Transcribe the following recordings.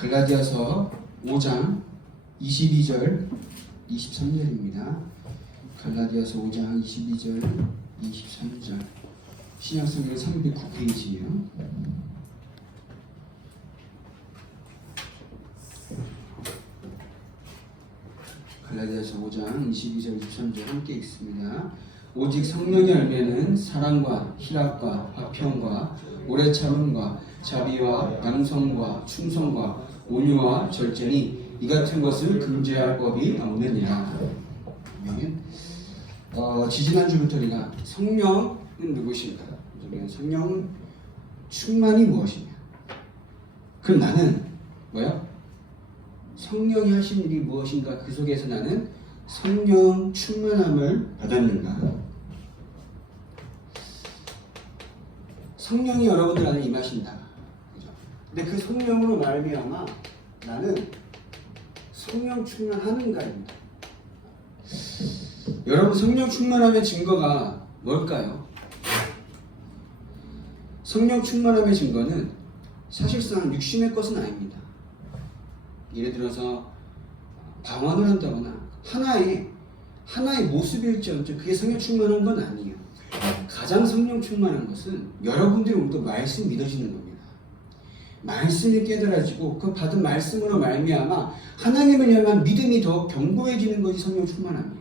갈라디아서 5장 22절 23절입니다. 갈라디아서 5장 22절 23절 신약성경 309페이지예요. 갈라디아서 5장 22절 23절 함께 읽습니다. 오직 성령의 열매는 사랑과 희락과 화평과 오래 참음과 자비와 양성과 충성과 온유와 절제니 이 같은 것을 금지할 법이 없느니라. 지지난주부터 우리가 성령은 누구신가? 성령 충만이 무엇이냐? 그럼 나는 뭐야? 성령이 하신 일이 무엇인가? 그 속에서 나는 성령 충만함을 받았는가? 성령이 여러분들 안에 임하신다. 그죠? 근데 그 성령으로 말미암아 나는 성령 충만하는가입니다. 여러분 성령 충만함의 증거가 뭘까요? 성령 충만함의 증거는 사실상 육신의 것은 아닙니다. 예를 들어서 방언을 한다거나 하나의 모습일지언정 그게 성령 충만한 건 아니에요. 가장 성령 충만한 것은 여러분들이 오늘도 말씀 믿어지는 겁니다. 말씀이 깨달아지고 그 받은 말씀으로 말미암아 하나님을 향한 믿음이 더 견고해지는 것이 성령 충만함이에요.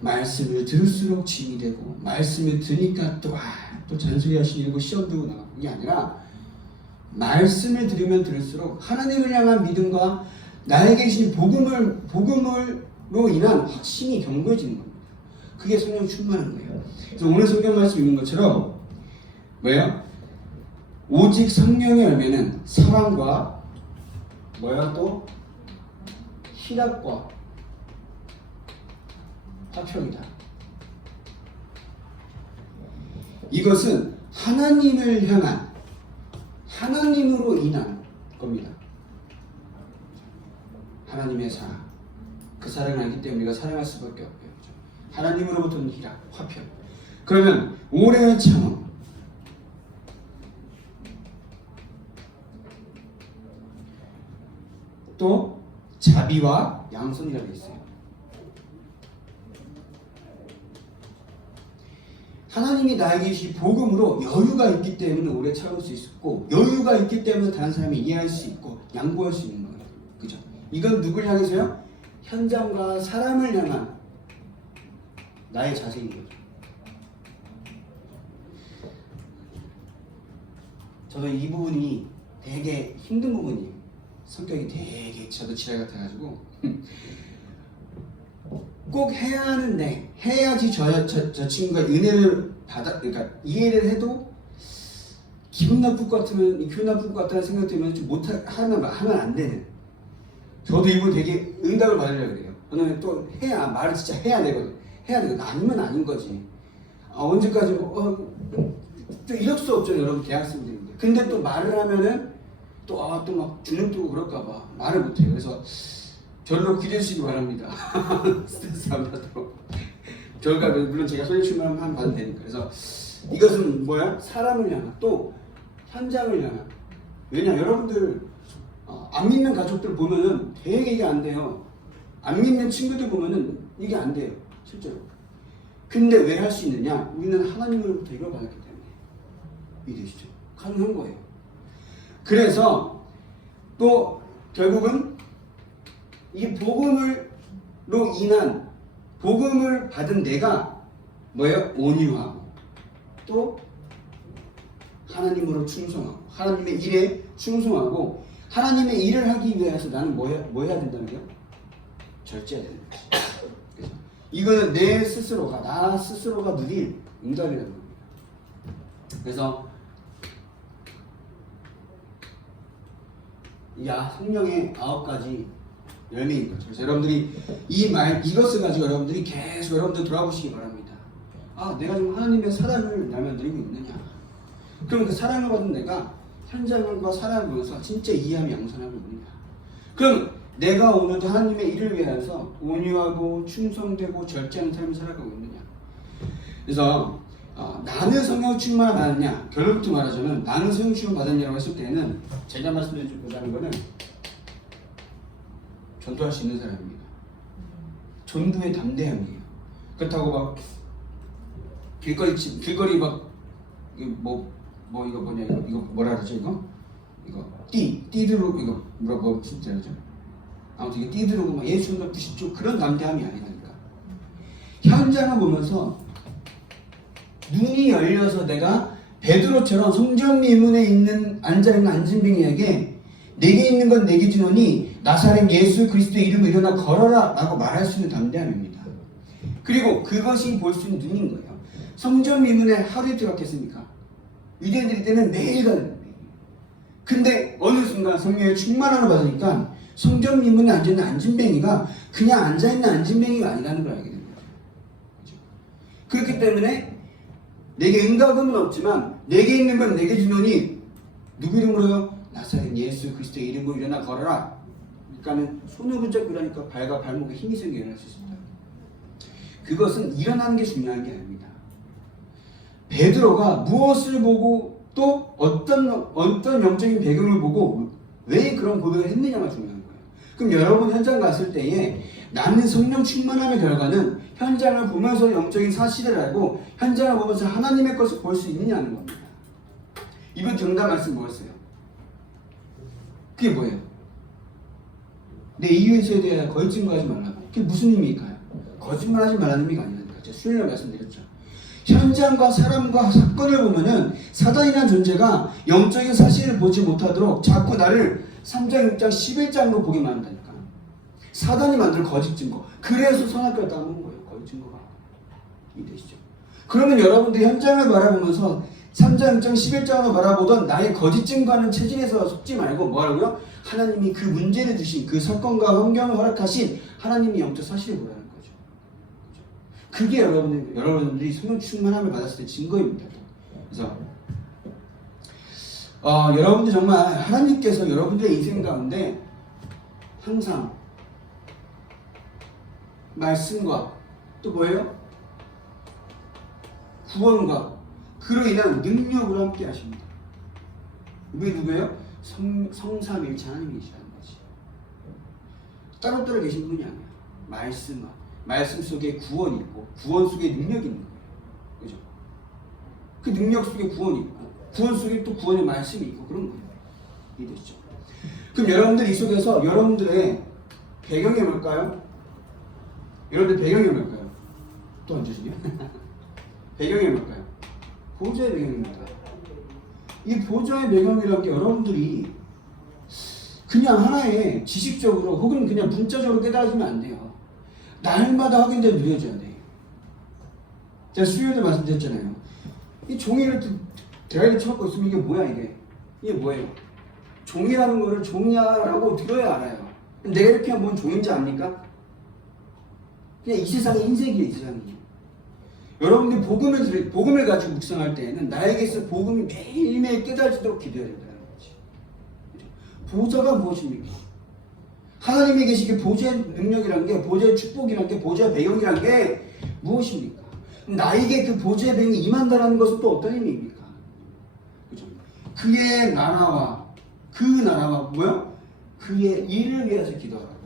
말씀을 들을수록 짐이 되고 말씀을 들으니까 또 잔소리 하시고 시험 들고 나가고 그게 아니라 말씀을 들으면 들을수록 하나님을 향한 믿음과 나에게 주신 복음으로 인한 확신이 견고해지는 겁니다. 그게 성령 충만한 거예요. 그래서 오늘 성경 말씀 읽는 것처럼 뭐예요? 오직 성령의 열매는 사랑과 또 희락과 화평이다. 이것은 하나님을 향한 하나님으로 인한 겁니다. 하나님의 사랑. 그 사랑을 알기 때문에 우리가 사랑할 수밖에 없고요. 하나님으로부터는 희락, 화평. 그러면 오래 참음. 또 자비와 양선이라고 있어요. 하나님이 나에게 주신 복음으로 여유가 있기 때문에 오래 참을 수 있었고 여유가 있기 때문에 다른 사람이 이해할 수 있고 양보할 수 있는 거예요. 그죠? 이건 누굴 향해서요? 현장과 사람을 향한 나의 자세인 거죠. 저도 이 부분이 되게 힘든 부분이에요. 성격이 되게 저도 지랄 같아가지고 꼭 해야 하는데 해야지 저 친구가 은혜를 그러니까 이해를 해도 기분 나쁠 것 같다는 생각 때문에 좀 하면 안 되는. 저도 이분 되게 응답을 받으려고 그래요. 왜냐면 또 말을 진짜 해야 되거든. 아니면 아닌 거지. 언제까지 또 이럴 수 없잖아요, 여러분 대학생들인데. 근데 또 말을 하면은 또 막 주눅 들고 그럴까봐 말을 못해요. 그래서 저를 기대주시기 바랍니다. 스트레스 안 받도록. 저희가 물론 제가 소리 출마하면 받으면 되니까. 그래서 이것은 사람을 향한 또 현장을 향한. 왜냐 여러분들 안 믿는 가족들 보면은 되게 이게 안 돼요. 안 믿는 친구들 보면은 이게 안 돼요. 실제로. 근데 왜 할 수 있느냐? 우리는 하나님으로부터 이걸 받았기 때문에. 믿으시죠? 가능한 거예요. 그래서 또 결국은 이 복음으로 인한 복음을 받은 내가 온유하고 또 하나님으로 충성하고 하나님의 일에 충성하고 하나님의 일을 하기 위해서 나는 뭐 해야 된다는 거예요? 절제해야 되는 거죠. 그래서 이거는 나 스스로가 누릴 응답이라는 겁니다. 그래서 성령의 9가지 열매인 거죠. 그래서 여러분들이 이것을 가지고 여러분들이 계속 여러분들 돌아보시기 바랍니다. 내가 지금 하나님의 사랑을 나면 누리고 있느냐? 그럼 그 사랑을 받은 내가 현장과 사랑을 보면서 진짜 이해함이 양산하고 있느냐? 그럼 내가 오늘도 하나님의 일을 위해서 온유하고 충성되고 절제하는 삶을 살아가고 있느냐? 그래서 나는 성령 충만을 받았냐? 결론부터 말하자면 나는 성령 충만 받았냐고 했을 때는 제가 말씀드리고자 하는 거는 전도할 수 있는 사람입니다. 전도의 담대함이에요. 그렇다고 막 길거리 막 이거 뭐냐 이거 뭐라 그러죠 이거 띠두르고 이거 뭐 진짜 그죠? 아무튼 이게 띠두르고 막 예수님을 부시죠 그런 담대함이 아니라니까. 현장을 보면서 눈이 열려서 내가 베드로처럼 성전 미문에 앉아있는 안진뱅이에게 내게 있는 건 내게 주노니 나사렛 예수 그리스도의 이름으로 일어나 걸어라 라고 말할 수 있는 담대함입니다. 그리고 그것이 볼 수 있는 눈인 거예요. 성전 미문에 하루에 들어갔겠습니까? 유대인들이 때는 매일 가는 거예요. 근데 어느 순간 성령의 충만함을 받으니까 성전 미문에 앉아있는 안진뱅이가 그냥 앉아있는 안진뱅이가 아니라는 걸 알게 됩니다. 그렇기 때문에 내게 은과금은 없지만 내게 있는 건 내게 주노니 누구 이름으로요? 나사렛 예수 그리스도의 이름으로 일어나 걸어라. 그러니까는 손을 붙잡고 일하니까 발과 발목에 힘이 생겨 일어날 수 있습니다. 그것은 일어나는 게 중요한 게 아닙니다. 베드로가 무엇을 보고 또 어떤 영적인 배경을 보고 왜 그런 고백을 했느냐가 중요한 거예요. 그럼 여러분 현장 갔을 때에 나는 성령 충만함의 결과는 현장을 보면서 영적인 사실을 알고 현장을 보면서 하나님의 것을 볼 수 있느냐는 겁니다. 이번 정답 말씀 뭐였어요? 그게 뭐예요? 내 이웃에 대해 거짓 증거하지 말라고. 그게 무슨 의미일까요? 거짓말하지 말라는 의미가 아니라니까. 제가 수요일에 말씀드렸죠. 현장과 사람과 사건을 보면은 사단이라는 존재가 영적인 사실을 보지 못하도록 자꾸 나를 3장, 6장, 11장으로 보게 만든다니까. 사단이 만들 거짓 증거. 그래서 선악과를 따먹는 거예요. 거짓 증거가. 이해되시죠? 그러면 여러분들 현장을 바라보면서 3장, 6장, 11장으로 바라보던 나의 거짓 증거하는 체질에서 속지 말고 뭐라고요? 하나님이 그 문제를 주신 그 사건과 환경을 허락하신 하나님이 영적 사실을 보라는 거죠. 그게 여러분들이 성령 충만함을 받았을 때 증거입니다. 그래서 여러분들 정말 하나님께서 여러분들의 인생 가운데 항상 말씀과 또 뭐예요? 구원과 그로 인한 능력으로 함께 하십니다. 이분이 누구예요? 성삼일체 하나님이시라는 거지. 따로따로 계신 분이 아니야. 말씀 속에 구원이 있고 구원 속에 능력이 있는 거예요. 그죠? 그 능력 속에 구원이 있고 구원 속에 또 구원의 말씀이 있고 그런 거예요. 이해되시죠? 그럼 여러분들 이 속에서 여러분들의 배경이 뭘까요? 여러분들 배경이 뭘까요? 또 안 주시냐? 배경이 뭘까요? 보좌의 배경입니다. 이 보좌의 배경이라는 게 여러분들이 그냥 하나의 지식적으로 혹은 그냥 문자적으로 깨달아지면 안 돼요. 날마다 확인되어 누려져야 돼. 제가 수요일에 말씀드렸잖아요. 이 종이를 대가리 쳐갖고 있으면 이게 뭐야 이게? 이게 뭐예요? 종이라는 거를 종이라고 들어야 알아요. 내가 이렇게 하면 뭔 종인지 압니까? 그냥 이 세상의 흰색이에요. 이 세상이. 여러분들이 복음을 가지고 묵상할 때에는 나에게서 복음이 매일매일 깨달아지도록 기도해야 된다는 거지. 보좌가 무엇입니까? 하나님이 계시게 보좌의 능력이란 게, 보좌의 축복이란 게, 보좌의 배경이란 게 무엇입니까? 나에게 그 보좌의 배경이 임한다는 것은 또 어떤 의미입니까? 그죠? 그의 나라와 뭐야? 그의 일을 위해서 기도하라고.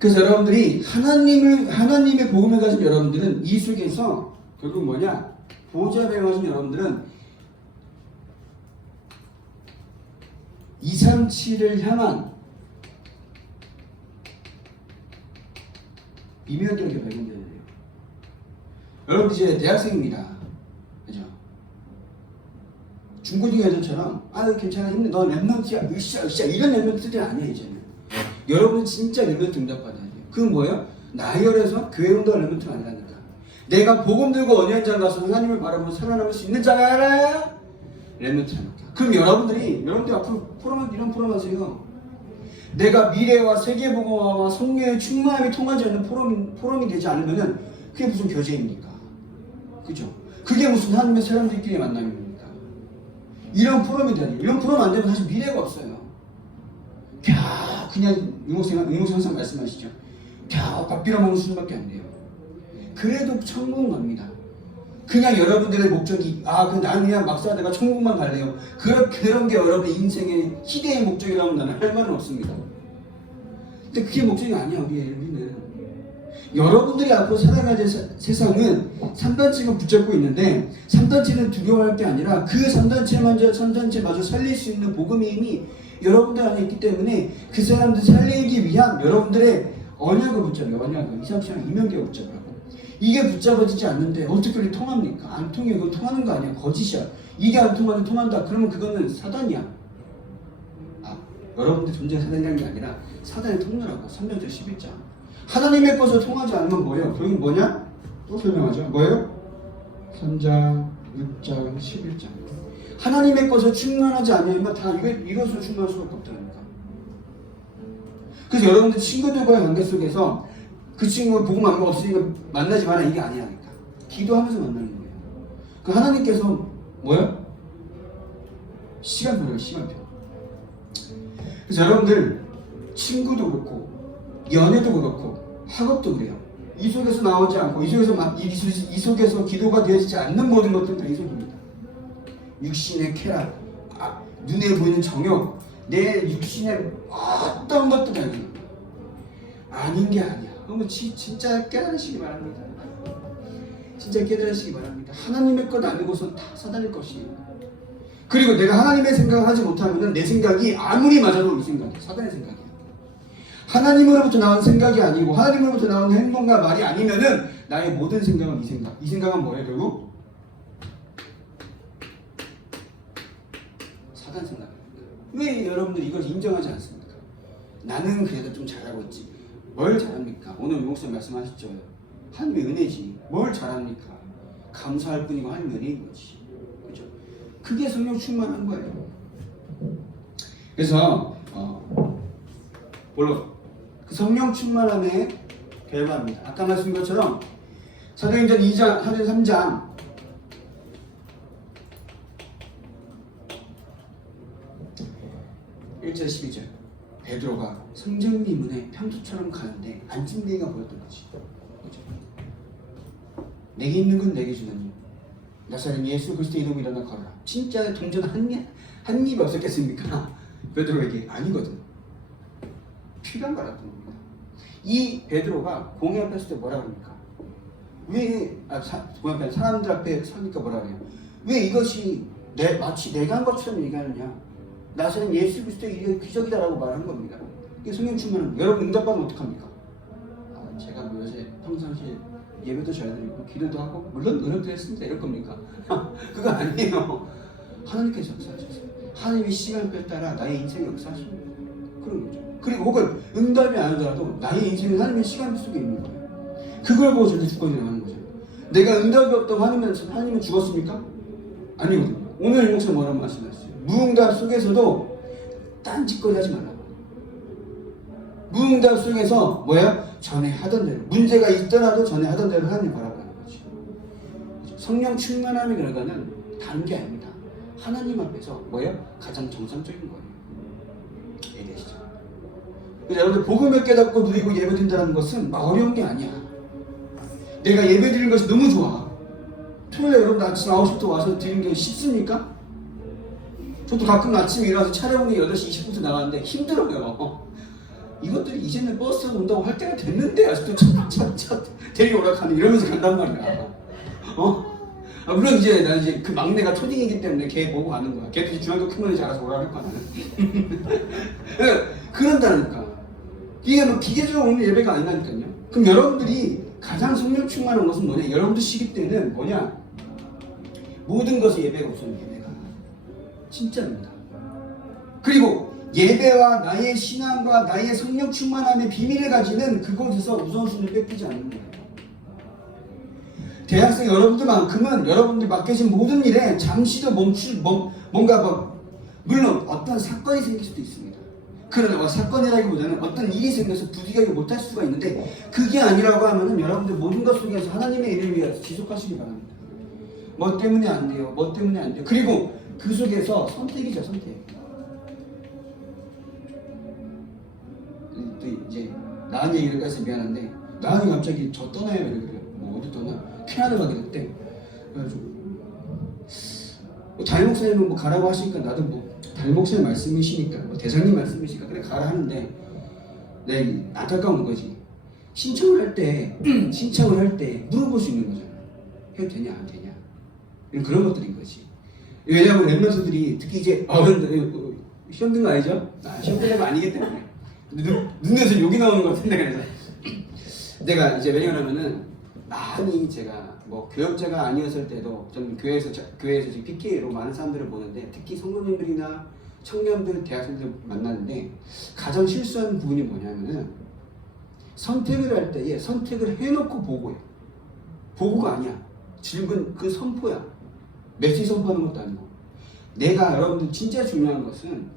그래서 여러분들이 하나님의 복음을 가진 여러분들은 이 속에서 결국 뭐냐? 보좌에 가진 여러분들은 237을 향한 미묘한 게 발견되어야 돼요. 여러분 이제 대학생입니다. 그죠? 중고등 애들처럼 괜찮아 힘내 너 랩런트야 으쌰 이런 랩런트들이 아니에요 이제는. 여러분 진짜 랩런트 응답받아야 돼요. 그건 뭐예요? 나열해서 교회 운동할 랩런트가 아니라니까. 내가 복음 들고 언어 현장 가서 하나님을 바라보고 살아남을 수 있는 자가 알아야 랩런트라니까. 그럼 여러분들이 앞으로 이런 프로그램 하세요. 내가 미래와 세계복음화와 성령의 충만함이 통하지 않는 포럼이 되지 않으면은 그게 무슨 교제입니까? 그죠? 그게 무슨 하나님의 사람들끼리 만남입니까? 이런 프로그램이 되니 이런 프로그램 안 되면 사실 미래가 없어요. 그냥 이목생 항상 말씀하시죠. 밥 빌어먹는 수준밖에 안 돼요. 그래도 천국은 갑니다. 그냥 여러분들의 목적이 나는 그냥 막상 내가 천국만 갈래요. 그런 게 여러분의 인생의 희대의 목적이라면 나는 할 말은 없습니다. 근데 그게 목적이 아니야. 우리는 여러분들이 앞으로 살아가야 될 세상은 3단체가 붙잡고 있는데 3단체는 두려워할 게 아니라 그 3단체마저 살릴 수 있는 복음의 힘이 여러분들 안에 있기 때문에 그 사람들 살리기 위한 여러분들의 언약을 붙잡아요. 언약을 이상시랑 이명계가 붙잡으라고. 이게 붙잡아지지 않는데 어떻게 우리 통합니까? 안 통해. 그거 통하는 거 아니야. 거짓이야. 이게 안 통하면 통한다. 그러면 그거는 사단이야. 여러분들 존재 사단이라는 게 아니라 사단의 통로라고. 3장절 11장. 하나님의 것을 통하지 않으면 뭐예요? 결국 뭐냐? 또 설명하죠. 뭐예요? 3장, 6장, 11장. 하나님의 것을 충만하지 않으면 다 이것으로 충만할 수밖에 없다니까. 그래서 여러분들 친구들과의 관계 속에서 그 친구가 복음 안 없으니까 만나지 마라 이게 아니라니까. 기도하면서 만나는 거예요. 그 하나님께서 뭐예요? 시간표래요. 시간표. 그래서 여러분들 친구도 그렇고 연애도 그렇고 학업도 그래요. 이 속에서 나오지 않고 이 속에서 기도가 되어지지 않는 모든 것들은 다 이 속입니다. 육신의 쾌락, 눈에 보이는 정욕, 내 육신의 어떤 것도 아닌 게 아니야. 그러면 진짜 깨달으시기 바랍니다. 진짜 깨달으시기 바랍니다. 하나님의 것 아니고서 다 사단의 것이에요. 그리고 내가 하나님의 생각을 하지 못하면 내 생각이 아무리 맞아도 이 생각이야. 사단의 생각이야. 하나님으로부터 나온 생각이 아니고 하나님으로부터 나온 행동과 말이 아니면은 나의 모든 생각은 이 생각. 이 생각은 뭐예요? 결국 사단 생각입니다. 왜 여러분들 이걸 인정하지 않습니까? 나는 그래도 좀 잘하고 있지. 뭘 잘합니까? 오늘 목사님 말씀하셨죠. 하나님의 은혜지. 뭘 잘합니까? 감사할 뿐이고 하나님의 은혜인 거지. 그죠? 그게 성령 충만한 거예요. 그래서 물론 그 성령 충만함의 결과입니다. 아까 말씀드린 것처럼 사도행전 2장, 사도행전 3장 1절 12절 베드로가 성전리문에 평소처럼 가는데 안진뱅이가 보였던 거지. 그렇죠? 내게 있는 건 내게 주나니 나사렛 예수 그리스도의 이름으로 일어나 걸어라. 진짜 동전 한 입이 없었겠습니까? 베드로에게 아니거든. 피가 말았던 겁니다. 이 베드로가 공회 앞에 섰을 때 뭐라 그럽니까? 공회 앞에 사람들 앞에 서니까 뭐라 그래요? 왜 이것이 마치 내가 한 것처럼 얘기하느냐? 나사렛 예수 그리스도의 기적이다라고 말한 겁니다. 이게 성령 충만은 여러분 응답받으면 어떡합니까? 제가 뭐 요새 평상시에 예배도 잘 드리고 기도도 하고 물론 노력도 했습니다. 이럴 겁니까? 그거 아니에요. 하나님께서 역사하셨어요. 하나님의 시간표에 따라 나의 인생에 역사하시는 그런 거죠. 그리고 혹은 응답이 안 오더라도 나의 인생은 하나님의 시간표 속에 있는 거예요. 그걸 보고 저한테 주권이 나가는 거죠. 내가 응답이 없다고 하나님은 죽었습니까? 아니거든요. 오늘 목사 뭐라고 말씀하셨어요? 무응답 속에서도 딴짓거리 하지 말라고. 무응답 속에서 뭐야? 전에 하던 대로 문제가 있더라도 전에 하던 대로 하나님 바라보는 거지. 성령 충만함의 결과는 다른 게 아닙니다. 하나님 앞에서 뭐야? 가장 정상적인 거예요. 이해되시죠? 여러분들 복음을 깨닫고 누리고 예배드린다는 것은 막 어려운 게 아니야. 내가 예배드리는 것이 너무 좋아. 토요일에 여러분 아침 9시부터 와서 드리는 게 쉽습니까? 저도 가끔 아침에 일어나서 촬영이 8시 20분부터 나가는데 힘들어요. 이것들이 이제는 버스 타고 온다고 할 때가 됐는데 아직도 차 데리고 오라카니 이러면서 간단 말이야. 물론 이제 나 이제 그 막내가 초딩이기 때문에 걔 보고 가는 거야. 걔도 이제 중학교 크면 이제 알아서 오라 할 거야. 그런다니까. 이게 뭐 기계적으로 오는 예배가 아니라니까요. 그럼 여러분들이 가장 성령 충만한 것은 뭐냐? 여러분들 시기 때는 뭐냐? 모든 것이 예배가 우선 예배가 진짜입니다. 그리고 예배와 나의 신앙과 나의 성령 충만함의 비밀을 가지는 그곳에서 우선순위를 뺏기지 않는 거예요. 대학생 여러분들만큼은 여러분들이 맡겨진 모든 일에 잠시도 뭔가 물론 어떤 사건이 생길 수도 있습니다. 그러나 사건이라기보다는 어떤 일이 생겨서 부득이하게 못할 수가 있는데 그게 아니라고 하면은 여러분들 모든 것 속에서 하나님의 일을 위해서 지속하시기 바랍니다. 뭐 때문에 안 돼요? 뭐 때문에 안 돼요? 그리고 그 속에서 선택이죠, 선택. 또 이제 나은 얘기를 해서 미안한데 나은이 갑자기 저 떠나요 이래 그래요. 뭐 어디 떠나? 캐나다 가게 됐대. 그래가지고 담임 목사님은 뭐 가라고 하시니까 나도 뭐 담임 목사님 말씀이시니까 뭐 대장님 말씀이시니까 그래 가라 하는데 네, 안타까운 거지. 신청을 할 때 물어볼 수 있는 거잖아. 해도 되냐 안 되냐 그런 것들인 거지. 왜냐하면 랩런서들이 특히 이제 시험 든 거 아니죠? 시험 든 거 아니기 때문에 눈에서 욕이 나오는 것 같은데 그래서 내가 이제 왜냐하면은 많이 제가 뭐 교역자가 아니었을 때도 저는 교회에서 지금 PK로 많은 사람들을 보는데 특히 성도님들이나 청년들, 대학생들 만나는데 가장 실수하는 부분이 뭐냐면은 선택을 할 때에 선택을 해놓고 보고해. 보고가 아니야. 질문 그 선포야. 메시지 선포하는 것도 아니고. 내가 여러분들 진짜 중요한 것은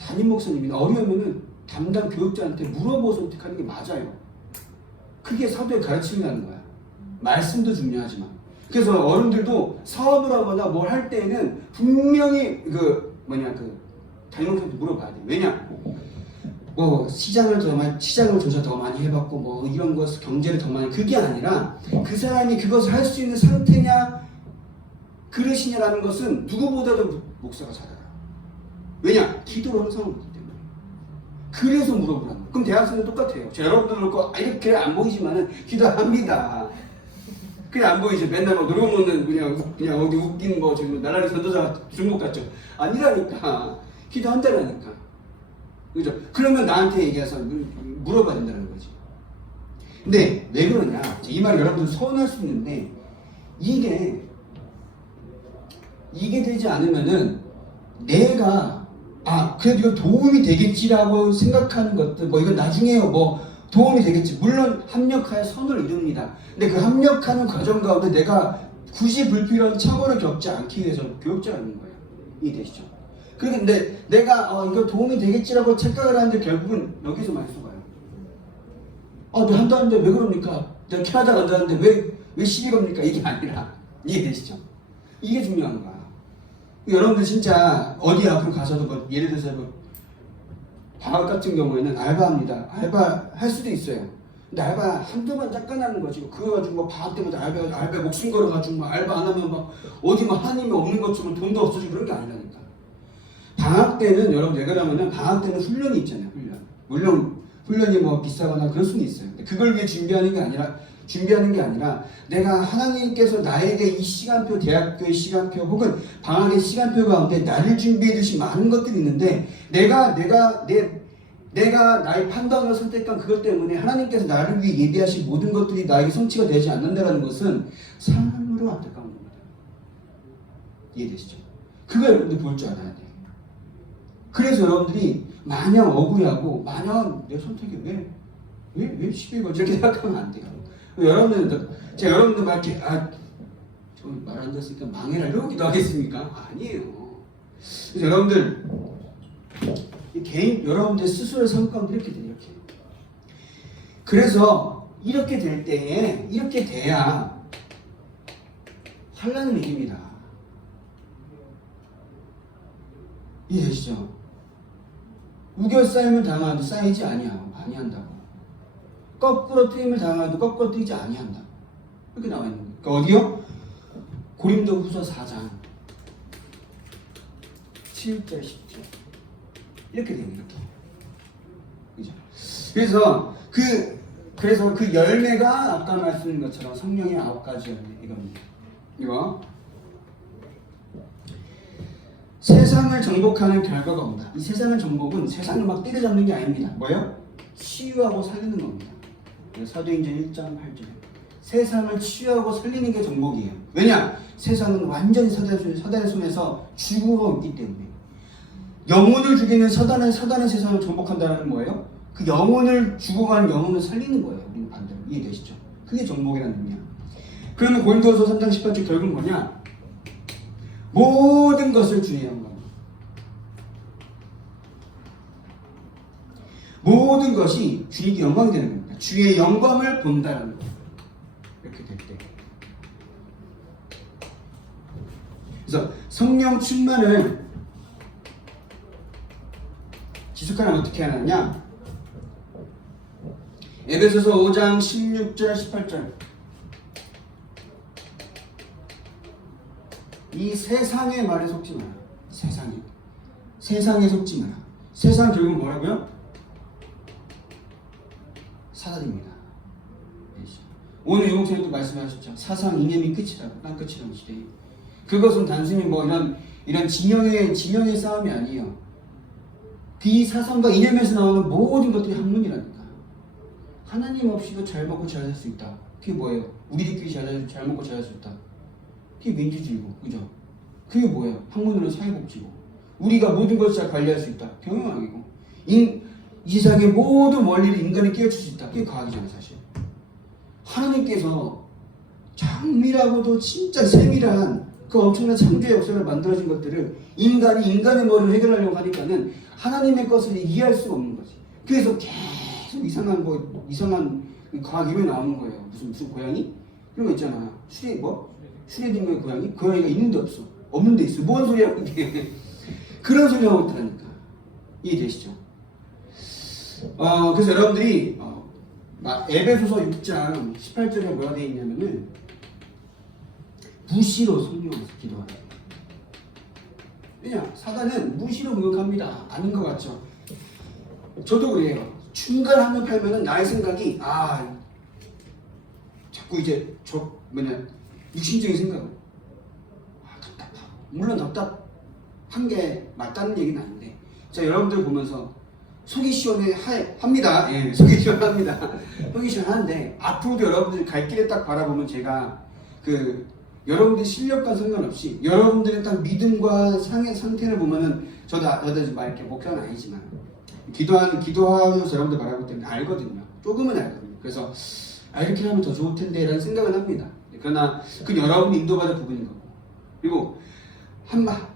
담임 목사님이나 어려우면은 담당 교육자한테 물어보고 선택하는 게 맞아요. 그게 사도의 가르침이라는 거야. 말씀도 중요하지만. 그래서 어른들도 사업을 하거나 뭘 할 때에는 분명히 담임 목사님한테 물어봐야 돼. 왜냐? 뭐 시장을 조사 더 많이 해봤고 뭐 이런 것 경제를 더 많이 그게 아니라 그 사람이 그것을 할 수 있는 상태냐 그릇이냐라는 것은 누구보다도 목사가 잘 알아. 왜냐? 기도를 항상 하기 때문에. 그래서 물어보라는 거야. 그럼 대학생은 똑같아요. 여러분들 거 이렇게 안 보이지만은 기도합니다. 그냥 안 보이죠. 맨날 막 노래 먹는 그냥 어디 웃긴 뭐 저기 나라리 선도자 중국 같죠. 아니라니까. 기도한다라니까. 그죠? 그러면 나한테 얘기해서 물어봐야 된다는 거지. 근데 왜 그러냐? 이 말 여러분들 서운할 수 있는데 이게 되지 않으면은 내가 그래도 이거 도움이 되겠지라고 생각하는 것들 뭐 이건 나중에요 뭐 도움이 되겠지. 물론 합력하여 선을 이룹니다. 근데 그 합력하는 과정 가운데 내가 굳이 불필요한 착오를 겪지 않기 위해서 교육자가 있는 거예요. 이해되시죠? 그런데 내가 이거 도움이 되겠지라고 착각을 하는데 결국은 여기서 많이 속아요. 내가 한다는데 왜 그럽니까? 내가 캐나다 간다는데 왜 시비 겁니까? 이게 아니라 이해되시죠? 이게 중요한 거야. 여러분들 진짜 어디 앞으로 가서도 뭐 예를 들어서 방학 같은 경우에는 알바합니다. 알바 할 수도 있어요. 근데 알바 한두 번 잠깐 하는 거지. 그거 가지고 뭐 방학 때마다 알바 목숨 걸어가지고 막 알바 안 하면 막 어디 막 하나님이 없는 것처럼 돈도 없어지고 그런 게 아니라니까. 방학 때는 여러분 왜 그러냐면은 방학 때는 훈련이 있잖아요. 물론 훈련이 뭐 비싸거나 그럴 수는 있어요. 근데 그걸 위해 준비하는 게 아니라 내가 하나님께서 나에게 이 시간표, 대학교의 시간표 혹은 방학의 시간표 가운데 나를 준비해 주신 많은 것들이 있는데 내가 나의 판단을 선택한 그것 때문에 하나님께서 나를 위해 예비하신 모든 것들이 나에게 성취가 되지 않는다는 것은 참으로 안타까운 겁니다. 이해되시죠? 그걸 여러분들 볼 줄 알아야 돼요. 그래서 여러분들이 마냥 억울해하고 마냥 내 선택이 왜 시비에 걸지 이렇게 생각하면 안 돼요. 제가 여러분들 막 이렇게 말 안 들었으니까 망해라 이러기도 하겠습니까? 아니에요. 그래서 여러분들 여러분들 스스로의 삶 가운데 이렇게 돼요. 이렇게. 그래서 이렇게 될 때에 이렇게 돼야 환난을 이깁니다. 이해되시죠? 우겨싸임을 당하도 쌓이지 아니한다고. 거꾸로 트임을 당하도 거꾸로 뛰지 아니한다. 이렇게 나와 있는 거예요. 그러니까 어디요? 고린도후서 4장 7절 10절 이렇게 되는 이렇게. 그죠? 그래서 그 열매가 아까 말씀드린 것처럼 성령의 9가지 열매 이겁니다. 이거 세상을 정복하는 결과가 온다. 이 세상을 정복은 세상을 막 때려잡는 게 아닙니다. 뭐예요? 치유하고 살리는 겁니다. 사도행전 1장 8절에 세상을 치유하고 살리는 게 정복이에요. 왜냐? 세상은 완전히 사단의 손에서 죽어 있기 때문에. 영혼을 죽이는 사단은 세상을 정복한다는 뭐예요? 그 영혼을 죽어가는 영혼을 살리는 거예요. 우리는 반대로. 이해되시죠? 그게 정복이라는 의미야. 그러면 고린도서 3장 18절 결국은 뭐냐? 모든 것을 주의 영광. 모든 것이 주에게 영광이 되는 겁니다. 주의 영광을 본다는 거예요. 이렇게 될 때. 그래서 성령 충만을 지속하려면 어떻게 하느냐? 에베소서 5장 16절 18절 이 세상의 말에 속지 마라. 세상에 속지 마라. 세상 결국은 뭐라고요? 사단입니다. 오늘 유목사님도 말씀하셨죠. 사상 이념이 끝이라고, 땅 끝이라고 시대에. 그것은 단순히 뭐 이런 진영의 싸움이 아니에요. 이 사상과 이념에서 나오는 모든 것들이 학문이라니까. 하나님 없이도 잘 먹고 잘 살 수 있다. 그게 뭐예요? 우리들끼리 잘 먹고 잘 살 수 있다. 그게 민주주의고, 그죠? 그게 뭐예요? 학문으로 사회복지고. 우리가 모든 것을 잘 관리할 수 있다. 경영학이고. 이 세상의 모든 원리를 인간이 깨우칠 수 있다. 그게 과학이잖아요, 사실. 하나님께서 장밀하고도 진짜 세밀한 그 엄청난 창조의 역사를 만들어진 것들을 인간이 인간의 머리로 해결하려고 하니까는 하나님의 것을 이해할 수가 없는 거지. 그래서 계속 이상한 과학 이론이 나오는 거예요. 무슨 고양이? 이런 거 있잖아. 슈레딩거의 고양이? 고양이가 있는데 없어. 없는 데 있어. 뭔 소리야 이게. 그런 소리 하고 있더라니까. 이해되시죠? 그래서 여러분들이 에베소서 6장 18절에 뭐가 되어 있냐면은 무시로 성령에서 기도하라. 왜냐? 사단은 무시로 공격합니다. 아닌 것 같죠? 저도 그래요. 중간 한 번 팔면은 나의 생각이 자꾸 이제 육신적인 생각은 답답하고, 물론 답답한 게 맞다는 얘기는 아닌데, 자, 여러분들 보면서 속이 시원합니다. 예, 속이 시원합니다. 속이 시원한데 앞으로도 여러분들이 갈 길에 딱 바라보면 제가 여러분들의 실력과 상관없이 여러분들의 딱 믿음과 상태를 보면은 저도 막 이렇게 목사는 아니지만 기도하면서 여러분들 바라볼 때는 알거든요. 조금은 알거든요. 그래서 이렇게 하면 더 좋을 텐데 라는 생각은 합니다. 그러나 그건 여러분이 인도받을 부분인 거고, 그리고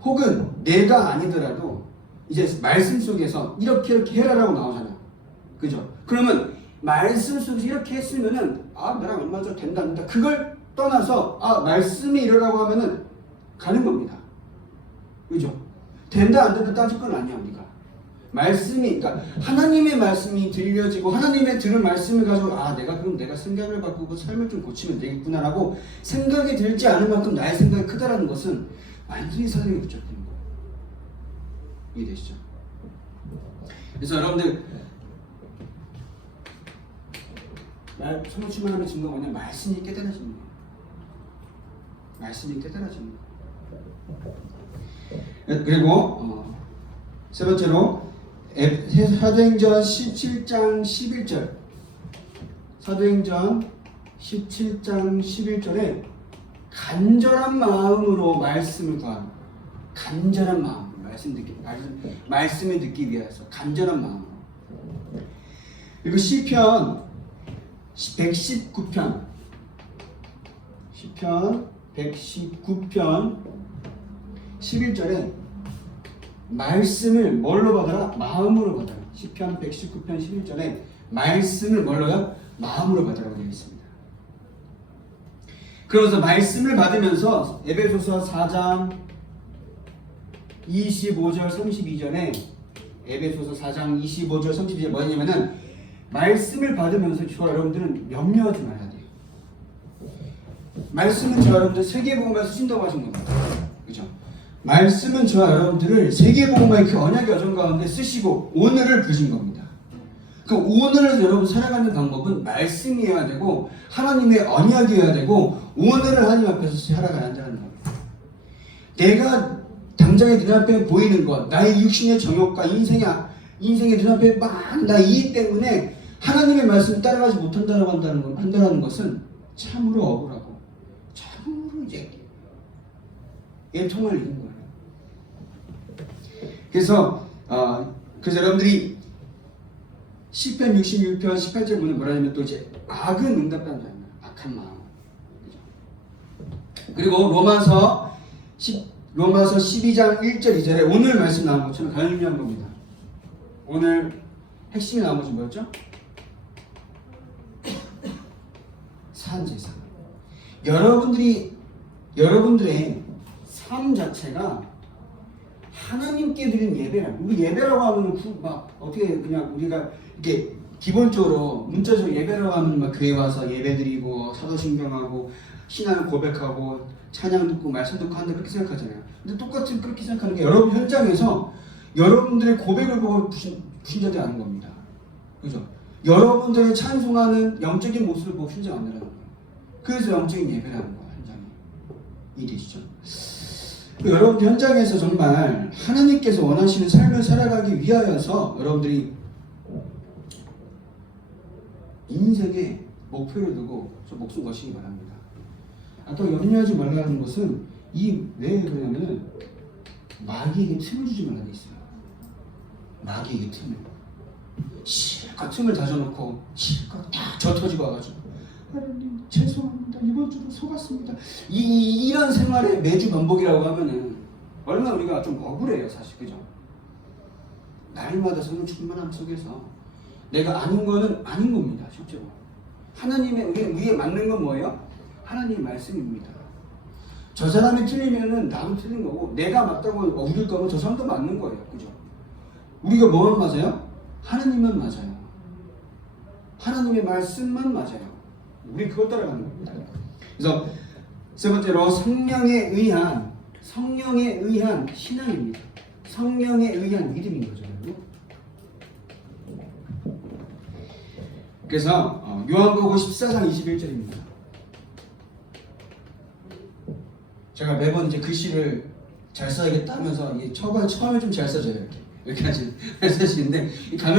혹은 내가 아니더라도 이제 말씀 속에서 이렇게 해라라고 나오잖아. 그죠? 그러면 말씀 속에서 이렇게 했으면은 나랑 얼마 전 된다 안 된다 그걸 떠나서 말씀이 이러라고 하면은 가는 겁니다. 그죠? 된다 안 된다 따질 건 아니야. 우리가 그러니까 하나님의 말씀이 들려지고 하나님의 들은 말씀을 가지고 그럼 내가 생각을 바꾸고 삶을 좀 고치면 되겠구나라고 생각이 들지 않을 만큼 나의 생각이 크다라는 것은 완전히 사단에 붙잡히는 거예요. 이해되시죠? 그래서 여러분들 성취만 하는 증거가 뭐냐? 말씀이 깨달아지는 거예요. 말씀이 깨달아지는 거예요. 그리고 세 번째로 사도행전 17장 11절, 사도행전 17장 11절에 간절한 마음으로 말씀을 구하는, 간절한 마음, 말씀을 듣기 위해서 간절한 마음으로. 그리고 시편 119편 11절에 말씀을 뭘로 받아라? 마음으로 받아라. 시편 119편 11절에 말씀을 뭘로요? 마음으로 받으라고 되어 있습니다. 그러면서 말씀을 받으면서 에베소서 4장 25절 32절에 에베소서 4장 25절 32절 뭐냐면은 말씀을 받으면서 저와 여러분들은 염려하지 말아야 돼요. 말씀은 저와 여러분들 세계복음을 쓰신다고 하신 겁니다. 그죠? 말씀은 저와 여러분들을 세계복음의 그 언약의 여정 가운데 쓰시고 오늘을 부신 겁니다. 그 오늘을 여러분 살아가는 방법은 말씀이어야 되고 하나님의 언약이어야 되고 오늘을 하나님 앞에서 살아가야 한다는 겁니다. 내가 당장에 눈앞에 보이는 것, 나의 육신의 정욕과 인생의 눈앞에 막 나 이익 때문에 하나님의 말씀을 따라가지 못한다고 한다는 것은 참으로 억울하고 참으로 이제 애통을 잃는 거예요. 그래서 여러분들이 시편 66편 18절 보면 뭐라냐면 또 이제 악은 응답한다. 악한 마음. 그리고 로마서 12장 1절 2절에 오늘 말씀 나온 것처럼 가장 중요한 겁니다. 오늘 핵심이 나온 것이 뭐였죠? 산제사. 여러분들의 삶 자체가 하나님께 드린 예배라. 우리 예배라고 하면 막 어떻게 그냥 우리가 이렇게 기본적으로 문자적으로 예배라고 하면 막 교회 와서 예배드리고 사도신경하고 신앙을 고백하고 찬양 듣고 말씀 듣고 한다 그렇게 생각하잖아요. 근데 똑같이 그렇게 생각하는 게 여러분 현장에서 여러분들의 고백을 보고 부신자들이 아는 겁니다. 그죠? 여러분들의 찬송하는 영적인 모습을 보고 신자 안 되라는 거예요. 그래서 영적인 예배라는 거예요. 현장에. 이해되시죠? 여러분 현장에서 정말 하나님께서 원하시는 삶을 살아가기 위하여서 여러분들이 인생에 목표를 두고 좀 목숨 거시기 바랍니다. 또 염려하지 말라는 것은 왜 그러냐면은 마귀에게 틈을 주지 말라고 있어요. 마귀에게 틈을. 실컷 틈을 다져놓고 실컷 딱 젖어지고 와가지고 하나님 죄송합니다. 이번 주도 속았습니다. 이런 생활의 매주 반복이라고 하면은 얼마나 우리가 좀 억울해요, 사실. 그죠? 날마다 성령 충만함 속에서 내가 아는 거는 아닌 겁니다, 실제로. 하나님의 우리에 맞는 건 뭐예요? 하나님의 말씀입니다. 저 사람이 틀리면은 나도 틀린 거고, 내가 맞다고 우길 거면 저 사람도 맞는 거예요, 그죠? 우리가 뭐만 맞아요? 하나님만 맞아요. 하나님의 말씀만 맞아요. 우리 그걸 따라가는 겁니다. 그래서 세 번째로 성령에 의한 신앙입니다. 성령에 의한 믿음인 거죠. 그래서 요한복음 14장 21절입니다. 제가 매번 이제 글씨를 잘 써야겠다 하면서 처음에 좀 잘 써져요. 이렇게 하시는데